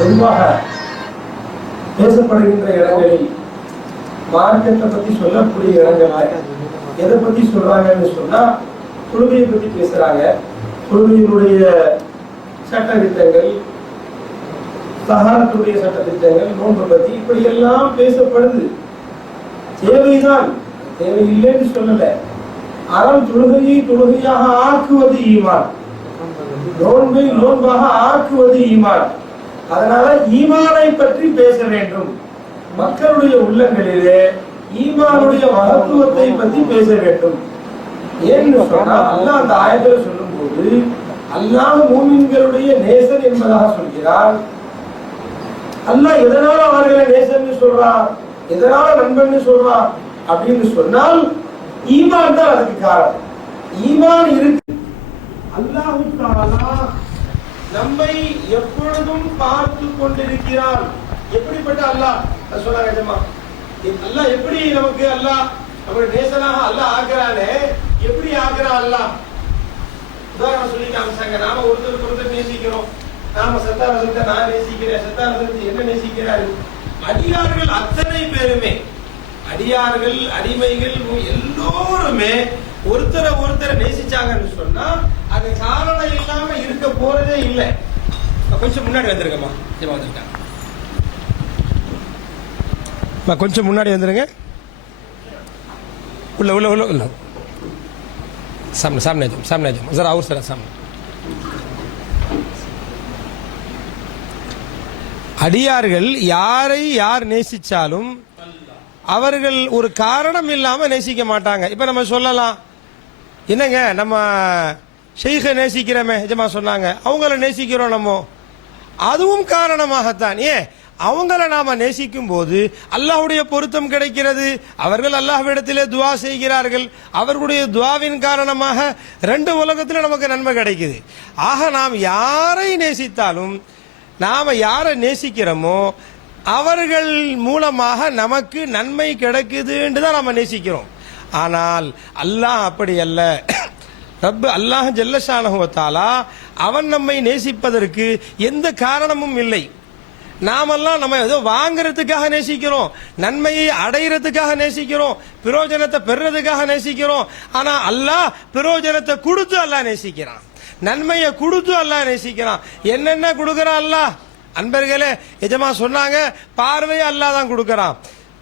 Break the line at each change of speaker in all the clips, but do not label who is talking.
பொதுவாக பேசப்படுகின்ற இடங்களில் மார்க்கத்தை பத்தி சொல்லக்கூடிய இடங்களாக எதை பத்தி சொல்றாங்கன்னு சொன்னா தொழுகையை பத்தி பேசுறாங்க. தொழுகையினுடைய சட்டத்திட்டங்கள் சகாரத்துடைய சட்டத்திட்டங்கள் நோன்பு பத்தி இப்படி எல்லாம் பேசப்படுது. தேவைதான். தேவை இல்லைன்னு சொல்லல. ஆனால் தொழுகையை தொழுகையாக ஆக்குவது ஈமான். நோன்பை நோன்பாக ஆக்குவது ஈமான். அதனால ஈமானை பற்றி பேச வேண்டும். மக்களுடைய உள்ளங்களிலே ஈமானுடைய மகத்துவத்தை பற்றி பேச வேண்டும். ஏன்னு சொன்னா அல்லாஹ் அந்த ஆயத்தில் சொல்லும்போது அல்லாஹ் மூமின்களுடைய நேசன் என்பதாக சொல்கிறார் அல்லாஹ் எதனால அவர்களை நேசன் சொல்றான் எதனால நண்பன் சொல்றான் அப்படின்னு சொன்னால் ஈமான் தான் அதுக்கு காரணம். ஈமான் இருக்கு. அல்லாஹு தாலா நம்மை எப்பொழுதும் பார்த்து கொண்டிருக்கிறான். எப்படிப்பட்ட அல்லாஹ்? அது சொன்னாங்க நிஜமா அல்லாஹ் எப்படி நமக்கு அல்லாஹ் நம்மளுடைய நேசனாக அல்லாஹ் ஆகிறானே எப்படி ஆகிறா அல்லாஹ்? உதாரணம் சொல்லி காமிச்சாங்க நாம ஒருத்தருக்கு ஒருத்தர் நேசிக்கிறோம். நாம சத்தாரசத்தை நான் நேசிக்கிறேன் சத்தாரசத்தை என்ன நேசிக்கிறாரு? அடியார்கள் அத்தனை பேருமே அடியார்கள் அடிமைகள் எல்லோருமே ஒருத்தரை ஒருத்தரை நேசிச்சாங்கன்னு சொன்னா அது காரணம் இல்லாம இருக்க போறதே இல்லை கொஞ்சம் முன்னாடி வந்துருங்கம்மா ஜெமா வந்துருக்காங்க அம்மா, கொஞ்சம் முன்னாடி வந்துருங்க உள்ள உள்ள உள்ள உள்ள सामने सामने जाओ सामने जाओ जरा और जरा सामने அடியார்கள் யாரை யார் நேசிச்சாலும் அவர்கள் ஒரு காரணம் இல்லாம நேசிக்க மாட்டாங்க இப்ப நம்ம சொல்லலாம் என்னங்க நம்ம ஷெய்கை நேசிக்கிறோமே நிஜமா சொன்னாங்க. அவங்கள நேசிக்கிறோம் நம்ம. அதுவும் காரணமாகத்தான். ஏன் அவங்கள நாம நேசிக்கும் போது அல்லாஹுடைய பொருத்தம் கிடைக்கிறது. அவர்கள் அல்லாஹ்விடத்திலே துவா செய்கிறார்கள். அவர்களுடைய துவாவின் காரணமாக ரெண்டு உலகத்தில் நமக்கு நன்மை கிடைக்குது. ஆக நாம் யாரை நேசித்தாலும் நாம் யாரை நேசிக்கிறோமோ அவர்கள் மூலமாக நமக்கு நன்மை கிடைக்குதுன்னு தான் நம்ம நேசிக்கிறோம். ஆனால் அல்லாஹ் அப்படி அல்ல. ரப்பு அல்லாஹ் ஜல்லஷானஹுவத்தாலா அவன் நம்மை நேசிப்பதற்கு எந்த காரணமும் இல்லை. நாமெல்லாம் நம்ம ஏதோ வாங்குறதுக்காக நேசிக்கிறோம் நன்மையை அடையிறதுக்காக நேசிக்கிறோம் பிரயோஜனத்தை பெறுறதுக்காக நேசிக்கிறோம். ஆனா அல்லாஹ் பிரயோஜனத்தை கொடுத்து அல்லாஹ் நேசிக்கிறான். நன்மையை கொடுத்து அல்லாஹ் நேசிக்கிறான். என்னென்ன கொடுக்குறான் அல்லாஹ்? அன்பர்களே எஜமா சொன்னாங்க பார்வையை அல்லாஹ் தான் கொடுக்கறான்.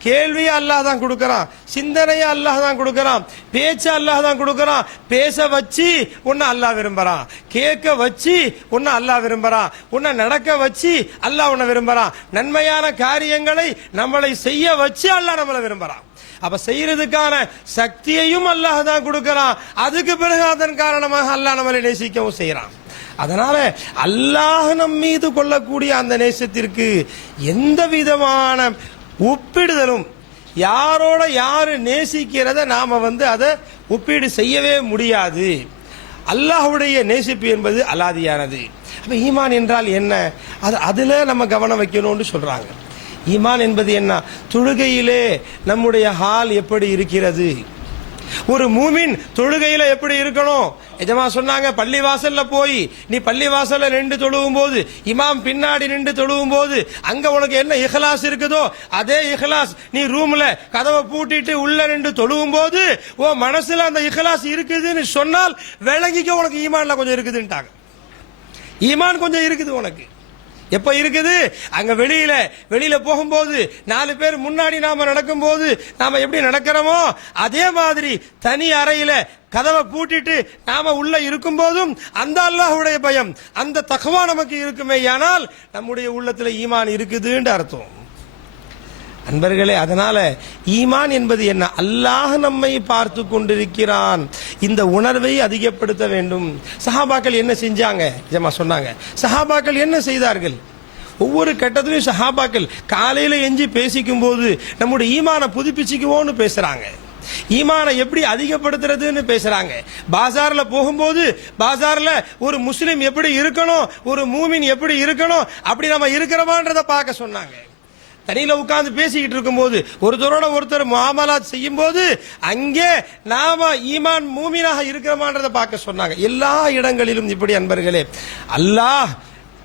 கேள்வியை அல்லாஹ் தான் கொடுக்கறான். சிந்தனையை அல்லாஹ் தான் கொடுக்கறான். பேச்சை அல்லாஹ் தான் கொடுக்கறான். பேச வச்சு உன்னை அல்லாஹ் விரும்புறான். கேட்க வச்சு உன்னை அல்லாஹ் விரும்புறான். உன்னை நடக்க வச்சு அல்லாஹ் உன்னை விரும்புறான். நன்மையான காரியங்களை நம்மளை செய்ய வச்சு அல்லாஹ் நம்மளை விரும்புறான். அப்ப செய்யறதுக்கான சக்தியையும் அல்லாஹ் தான் கொடுக்கறான். அதுக்கு பிறகு அதன் காரணமாக அல்லாஹ் நம்மளை நேசிக்கவும் செய்யறான். அதனால அல்லாஹ் நம் மீது கொள்ளக்கூடிய அந்த நேசத்திற்கு எந்த விதமான ஒப்பிடுதலும். யாரோட யாரு நேசிக்கிறத நாம வந்து அதை ஒப்பீடு செய்யவே முடியாது. அல்லாஹ்வுடைய நேசிப்பு என்பது அலாதியானது. அப்போ ஈமான் என்றால் என்ன? அது அதில் நம்ம கவனம் வைக்கணும்னு சொல்கிறாங்க ஈமான் என்பது என்ன? தொழுகையிலே நம்முடைய ஹால் எப்படி இருக்கிறது? ஒரு மூமின் தொழுகையில எப்படி இருக்கணும்? எஜமா சொன்னாங்க பள்ளி வாசல்ல போய் நீ பள்ளி வாசல்ல நின்று தொழுவும் போது இமாம் பின்னாடி நின்று தொழுவும் போது அங்க உனக்கு என்ன இஹலாஸ் இருக்குதோ அதே இஹலாஸ். நீ ரூம்ல கதவை பூட்டிட்டு உள்ள நின்று தொழுவும் போது ஓ மனசுல அந்த இஹலாஸ் இருக்குதுன்னு சொன்னால் விளங்கிக்க உனக்கு ஈமான்ல கொஞ்சம் இருக்குதுன்ட்டாங்க. ஈமான் கொஞ்சம் இருக்குது உனக்கு. எப்ப இருக்குது? அங்க வெளியில வெளியில போகும்போது நாலு பேர் முன்னாடி நாம நடக்கும்போது நாம எப்படி நடக்கிறோமோ அதே மாதிரி தனி அறையில கதவை பூட்டிட்டு நாம உள்ள இருக்கும் போதும் அந்த அல்லாஹ்வுடைய பயம் அந்த தகவா நமக்கு இருக்குமே. ஆனால் நம்முடைய உள்ளத்துல ஈமான் இருக்குதுன்னு அர்த்தம். அன்பர்களே அதனால ஈமான் என்பது என்ன? அல்லாஹ் நம்மை பார்த்து கொண்டிருக்கிறான். இந்த உணர்வை அதிகப்படுத்த வேண்டும். சஹாபாக்கள் என்ன செஞ்சாங்க? ஜமா சொன்னாங்க. சஹாபாக்கள் என்ன செய்தார்கள்? ஒவ்வொரு கட்டத்திலையும் சஹாபாக்கள் காலையில் எஞ்சி பேசிக்கும் போது நம்முடைய ஈமான புதுப்பிச்சுக்குவோன்னு பேசுறாங்க. ஈமானை எப்படி அதிகப்படுத்துறதுன்னு பேசுறாங்க. பாசார்ல போகும்போது பாசார்ல ஒரு முஸ்லீம் எப்படி இருக்கணும்? ஒரு மூமின் எப்படி இருக்கணும்? அப்படி நம்ம இருக்கிறோமான்றத பார்க்க சொன்னாங்க. தனியில உட்கார்ந்து பேசிக்கிட்டு இருக்கும்போது ஒருத்தரோட ஒருத்தர் மாமலா செய்யும் போது அங்கே நாம ஈமான் மூமினாக இருக்கிறோமான்றதை பார்க்க சொன்னாங்க. எல்லா இடங்களிலும் இப்படி அன்பர்களே அல்லாஹ்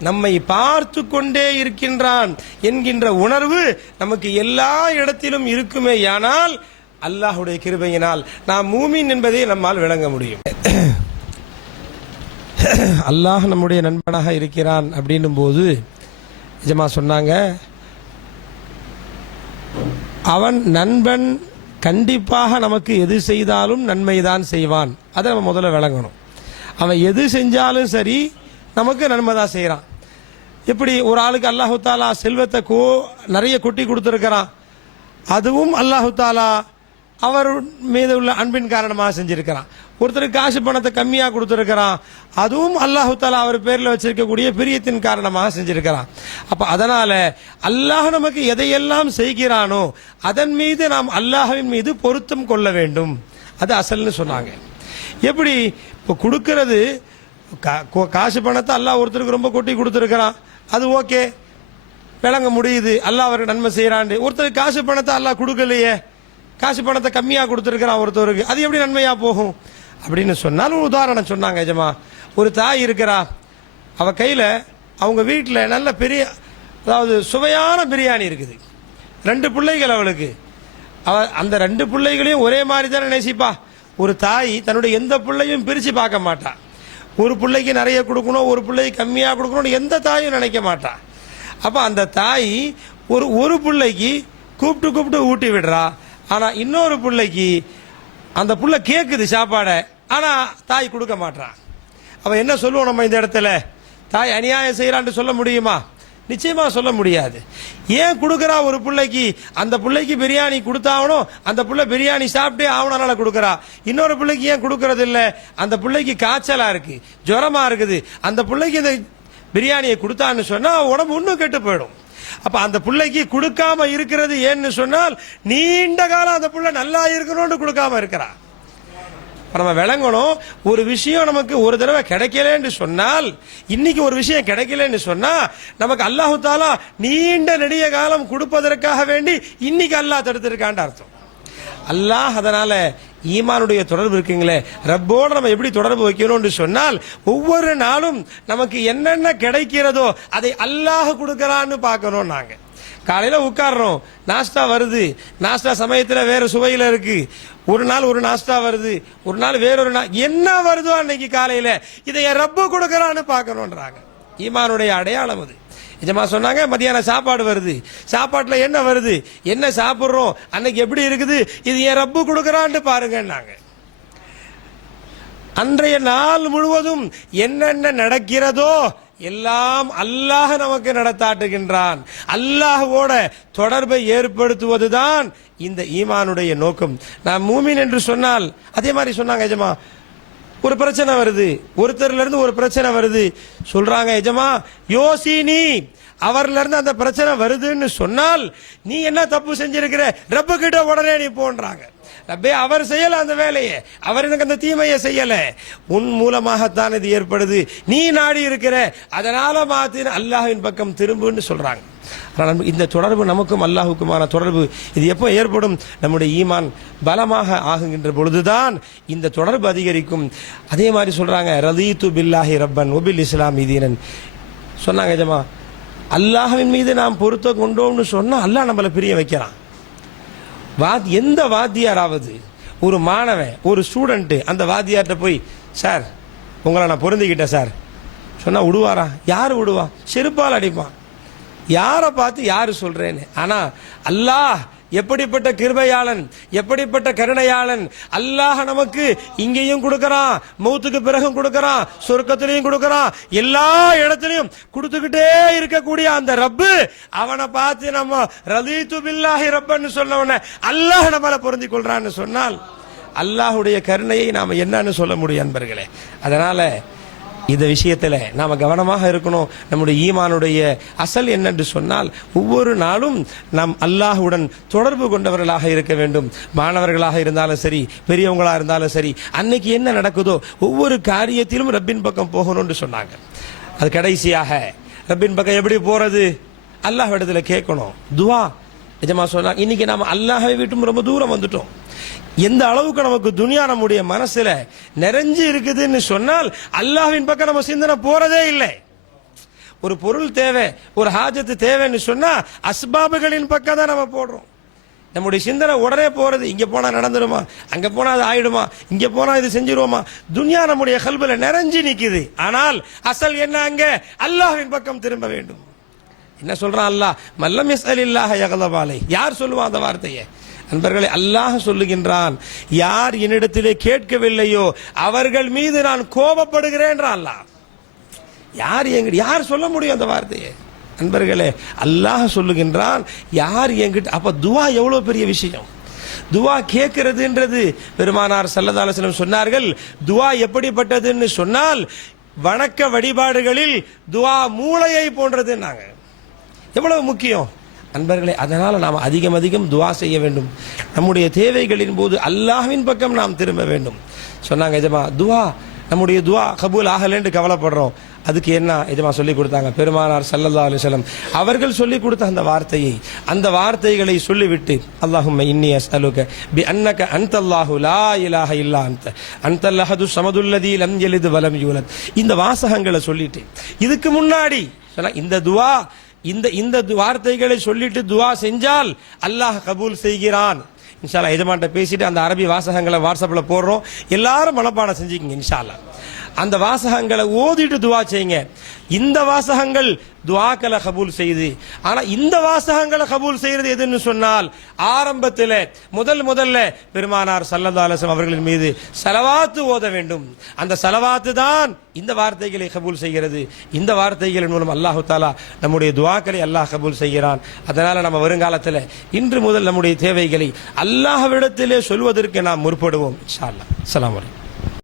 நம்மை பார்த்து கொண்டே இருக்கின்றான் என்கின்ற உணர்வு நமக்கு எல்லா இடத்திலும் இருக்குமே. ஆனால் அல்லாஹுடைய கிருபையினால் நாம் மூமின் என்பதை நம்மால் விளங்க முடியும். அல்லாஹ் நம்முடைய நண்பனாக இருக்கிறான் அப்படின்னும் போது நிஜமா சொன்னாங்க அவன் நண்பன் கண்டிப்பாக நமக்கு எது செய்தாலும் நன்மைதான் செய்வான். அதை நம்ம முதல்ல விளங்கணும். அவன் எது செஞ்சாலும் சரி நமக்கு நன்மை தான் செய்கிறான் எப்படி ஒரு ஆளுக்கு அல்லாஹு தாலா செல்வத்தை கோ நிறைய கொட்டி கொடுத்துருக்கிறான். அதுவும் அல்லாஹு தாலா அவர் மீது உள்ள அன்பின் காரணமாக செஞ்சிருக்கிறான். ஒருத்தருக்கு காசு பணத்தை கம்மியாக கொடுத்துருக்கிறான். அதுவும் அல்லாஹு தாலா அவர் பேரில் வச்சிருக்கக்கூடிய பிரியத்தின் காரணமாக செஞ்சிருக்கிறான். அப்போ அதனால் அல்லாஹ் நமக்கு எதையெல்லாம் செய்கிறானோ அதன் மீது நாம் அல்லாஹின் மீது பொருத்தம் கொள்ள வேண்டும். அது அசல்னு சொன்னாங்க. எப்படி? இப்போ கொடுக்கறது கா- காசு பணத்தை அல்லாஹ் ஒருத்தருக்கு ரொம்ப கொட்டி கொடுத்துருக்கிறான். அது ஓகே. விளங்க முடியுது. அல்லாஹ் அவருக்கு நன்மை செய்யறாண்டு ஒருத்தருக்கு காசு பணத்தை அல்லாஹ் கொடுக்கலையே. காசு பணத்தை கம்மியாக கொடுத்துருக்கிறான் ஒருத்தருக்கு அது எப்படி நன்மையாக போகும்? அப்படின்னு சொன்னாலும் ஒரு உதாரணம் சொன்னாங்க எஜமா. ஒரு தாய் இருக்கிறா. அவள் கையில் அவங்க வீட்டில் நல்ல பெரிய அதாவது சுவையான பிரியாணி இருக்குது. ரெண்டு பிள்ளைகள் அவளுக்கு. அவ அந்த ரெண்டு பிள்ளைகளையும் ஒரே மாதிரி தானே நேசிப்பா. ஒரு தாய் தன்னுடைய எந்த பிள்ளையும் பிரித்து பார்க்க மாட்டா. ஒரு பிள்ளைக்கு நிறைய கொடுக்கணும் ஒரு பிள்ளைக்கு கம்மியாக கொடுக்கணும்னு எந்த தாயும் நினைக்க மாட்டா. அப்போ அந்த தாய் ஒரு ஒரு பிள்ளைக்கு கூப்பிட்டு கூப்பிட்டு ஊட்டி விடுறா. ஆனால் இன்னொரு பிள்ளைக்கு அந்த புள்ள கேட்குது சாப்பாடை ஆனால் தாய் கொடுக்க மாட்றான் அவன் என்ன சொல்லுவோம் நம்ம இந்த இடத்துல? தாய் அநியாயம் செய்கிறான்ட்டு சொல்ல முடியுமா? நிச்சயமாக சொல்ல முடியாது. ஏன் கொடுக்குறா ஒரு பிள்ளைக்கு? அந்த பிள்ளைக்கு பிரியாணி கொடுத்தாகணும் அந்த பிள்ளை பிரியாணி சாப்பிட்டே ஆகணும்னால கொடுக்குறா. இன்னொரு பிள்ளைக்கு ஏன் கொடுக்கறது அந்த பிள்ளைக்கு காய்ச்சலாக இருக்குது ஜுரமாக இருக்குது. அந்த பிள்ளைக்கு இந்த பிரியாணியை கொடுத்தான்னு சொன்னால் உடம்பு இன்னும் கெட்டு போயிடும். அப்ப அந்த பிள்ளைக்கு கொடுக்காம இருக்கிறது ஏன்னு சொன்னால் நீண்ட காலம் அந்த பிள்ளை நல்லா இருக்கணும்னு கொடுக்காம இருக்கிறா. நம்ம விளங்கணும் ஒரு விஷயம் நமக்கு ஒரு தடவை கிடைக்கலன்னு சொன்னால் இன்னைக்கு ஒரு விஷயம் கிடைக்கலன்னு சொன்னா நமக்கு அல்லாஹு தாலா நீண்ட நெடிய காலம் கொடுப்பதற்காக வேண்டி இன்னைக்கு அல்லாஹ் தடுத்திருக்கான்னு அர்த்தம். அல்லாஹ் அதனால ஈமானுடைய தொடர்பு இருக்குங்களே. ரப்போடு நம்ம எப்படி தொடர்பு வைக்கணும்னு சொன்னால் ஒவ்வொரு நாளும் நமக்கு என்னென்ன கிடைக்கிறதோ அதை அல்லாஹ் கொடுக்கறான்னு பார்க்கணும் நாங்கள் காலையில் உட்காடுறோம் நாஸ்டா வருது. நாஸ்டா சமயத்தில் வேறு சுவையில் இருக்கு. ஒரு நாள் ஒரு நாஸ்டா வருது ஒரு நாள் வேறொரு நாள் என்ன வருதோ அன்னைக்கு காலையில் இதை ரப்பு கொடுக்கறான்னு பார்க்கணுன்றாங்க ஈமானுடைய அடையாளம் அது. நிஜமாக சொன்னாங்க மத்தியானம் சாப்பாடு வருது. சாப்பாட்டில் என்ன வருது? என்ன சாப்பிட்றோம்? அன்னைக்கு எப்படி இருக்குது? இது என் ரப்பு கொடுக்குறான்ட்டு பாருங்கன்னாங்க. அன்றைய நாள் முழுவதும் என்னென்ன நடக்கிறதோ எல்லாம் அல்லாஹ் நமக்கு நடத்தாட்டுகின்றான். அல்லாஹ்வோட தொடர்பை ஏற்படுத்துவதுதான் இந்த ஈமானுடைய நோக்கம். நான் மூமின் என்று சொன்னால் அதே மாதிரி சொன்னாங்க எஜமா ஒரு பிரச்சனை வருது. ஒருத்தர்ல இருந்து ஒரு பிரச்சனை வருது. சொல்றாங்க எஜமா யோசினி அவர்ல இருந்து அந்த பிரச்சனை வருதுன்னு சொன்னால் நீ என்ன தப்பு செஞ்சிருக்கிற? ரப்பு கிட்ட உடனே நீ போன்றாங்க. ரப்பே அவர் செய்யல அந்த வேலையை. அவர் எனக்கு அந்த தீமையை செய்யல. உன் மூலமாகத்தான் இது ஏற்படுது. நீ நாடி இருக்கிற அதனால மாத்தின அல்லாஹின் பக்கம் திரும்புன்னு சொல்றாங்க. ஆனால் இந்த தொடர்பு நமக்கும் அல்லாஹுக்குமான தொடர்பு. இது எப்போ ஏற்படும்? நம்முடைய ஈமான் பலமாக ஆகுகின்ற பொழுதுதான் இந்த தொடர்பு அதிகரிக்கும். அதே மாதிரி சொல்றாங்க ரதீத்து பில்லாஹி ரப்பன் ஒபில் இஸ்லாம் இதீனன் சொன்னாங்க ஜமா அல்லாஹவின் மீது நாம் பொருத்த கொண்டோம்னு சொன்னால் அல்லாஹ் நம்மளை பிரிய வைக்கிறான். வாத் எந்த வாத்தியாராவது ஒரு மாணவன் ஒரு ஸ்டூடெண்ட்டு அந்த வாத்தியார்கிட்ட போய் சார் உங்களை நான் பொருந்திக்கிட்டேன் சார் சொன்னால் விடுவாரா? யார் விடுவா? செருப்பால் அடிப்பான். யாரை பார்த்து யார் சொல்கிறேன்னு ஆனால் அல்லாஹ் எப்படிப்பட்ட கிருபையாளன் எப்படிப்பட்ட கருணையாளன்? அல்லாஹ் நமக்கு இங்கேயும் கொடுக்கறான் மௌத்துக்கு பிறகும் கொடுக்கறான் சொர்க்கத்திலையும் கொடுக்கறான் எல்லா இடத்துலையும் கொடுத்துக்கிட்டே இருக்கக்கூடிய அந்த ரப்பு அவனை பார்த்து நம்ம ரதீத்து பில்லாஹி ரப்பன்னு சொன்னவன அல்லாஹ் நம்மளை பொருந்தி கொள்றான்னு சொன்னால் அல்லாஹுடைய கருணையை நாம என்னன்னு சொல்ல முடியும் அன்பர்களே. அதனால இந்த விஷயத்தில் நாம் கவனமாக இருக்கணும். நம்முடைய ஈமானுடைய அசல் என்னென்று சொன்னால் ஒவ்வொரு நாளும் நாம் அல்லாஹுடன் தொடர்பு கொண்டவர்களாக இருக்க வேண்டும். மாணவர்களாக இருந்தாலும் சரி பெரியவங்களாக இருந்தாலும் சரி அன்னைக்கு என்ன நடக்குதோ ஒவ்வொரு காரியத்திலும் ரப்பின் பக்கம் போகணும்னு சொன்னாங்க. அது கடைசியாக ரப்பின் பக்கம் எப்படி போகிறது அல்லாஹ் இடத்துல கேட்கணும். துவா நிஜமா சொன்னாங்க இன்னைக்கு நாம் அல்லாஹை விட்டும் ரொம்ப தூரம் வந்துட்டோம். எந்த அளவுக்கு நமக்கு துனியா நம்முடைய மனசுல நிறைஞ்சு இருக்குதுன்னு சொன்னால் அல்லாஹ்வின் பக்கம் நம்ம சிந்தனை போறதே இல்லை. ஒரு பொருள் தேவை ஒரு ஹாஜத்து தேவைன்னு சொன்னா அஸ்பாபுகளின் பக்கம் தான் நம்ம போடுறோம். நம்முடைய சிந்தனை உடனே போறது இங்க போனா நடந்துருமா அங்க போனா அது ஆயிடுமா இங்க போனா இது செஞ்சிருவோமா? துனியா நம்முடைய கல்வில நிறைஞ்சு நிக்குது. ஆனால் அசல் என்ன அங்க? அல்லாஹ்வின் பக்கம் திரும்ப வேண்டும். என்ன சொல்றான் அல்லாஹ்? மல்லம் எஸ் அலில்லாஹ யகலபாலை யார் சொல்லுவான் அந்த வார்த்தையை? நண்பர்களை அல்லாஹ் சொல்லுகின்றான் யார் என்னிடத்திலே கேட்கவில்லையோ அவர்கள் மீது நான் கோபப்படுகிறேன் அல்லாஹ். யார் எங்கிட்ட யார் சொல்ல முடியும் அந்த வார்த்தையை? நண்பர்களே அல்லாஹ் சொல்லுகின்றான் யார் எங்கிட்ட அப்போ துவா எவ்வளோ பெரிய விஷயம்? துவா கேட்கிறதுன்றது பெருமானார் சல்லதாலசனம் சொன்னார்கள் துவா எப்படிப்பட்டதுன்னு சொன்னால் வணக்க வழிபாடுகளில் துவா மூளையை போன்றதுன்னாங்க. எவ்வளவு முக்கியம்? அன்பர்களே அதனால் நாம் அதிகம் அதிகம் துவா செய்ய வேண்டும். நம்முடைய தேவைகளின் போது அல்லாஹ்வின் பக்கம் நாம் திரும்ப வேண்டும். சொன்னாங்க எஜமா துவா நம்முடைய துவா கபூல் ஆகலன்னு கவலைப்படுறோம். அதுக்கு என்ன இதுமா சொல்லி கொடுத்தாங்க? பெருமானார் சல்லல்லா அலிஸ்லம் அவர்கள் சொல்லி கொடுத்த அந்த வார்த்தையை அந்த வார்த்தைகளை சொல்லிவிட்டு அல்லாஹும் இன்னி அஸ்அலுக பி அன்னக அன்தல்லாஹு லா இலாஹ இல்லா அந்த அன்தல்லஹது சமதுல்லதி லம் எலிது வலம் யூலத். இந்த வாசகங்களை சொல்லிட்டு இதுக்கு முன்னாடி சொன்னா இந்த துவா இந்த இந்த து- வார்த்தைகளை சொல்லிட்டு துவா செஞ்சால் அல்லாஹ் கபூல் செய்கிறான். இன்ஷால்லா எஜமான்ட்ட பேசிட்டு அந்த அரபி வாசகங்களை வாட்ஸ்அப்பில் போடுறோம். எல்லாரும் மனப்பாடம் செஞ்சுக்கங்க இன்ஷால்லா அந்த வாசகங்களை ஓதிட்டு துவா செய்யுங்க. இந்த வாசகங்கள் துவாக்களை கபூல் செய்து. ஆனால் இந்த வாசகங்களை கபூல் செய்யறது எதுன்னு சொன்னால் ஆரம்பத்தில் முதல் முதல்ல பெருமானார் சல்லதாலசம் அவர்களின் மீது செலவாத்து ஓத வேண்டும். அந்த செலவாத்து தான் இந்த வார்த்தைகளை கபூல் செய்கிறது. இந்த வார்த்தைகளின் மூலம் அல்லாஹு தாலா நம்முடைய துவாக்களை அல்லாஹ் கபூல் செய்கிறான். அதனால் நம்ம வருங்காலத்தில் இன்று முதல் நம்முடைய தேவைகளை அல்லாஹ்விடத்திலே சொல்வதற்கு நாம் முற்படுவோம் இன்ஷா அல்லாஹ். வரைக்கும்